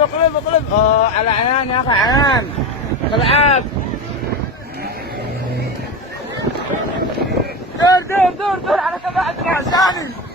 اقلب اقلب. على عنان يا اخي، عنان العاب. دور دور دور دور على تبع الناس ثاني.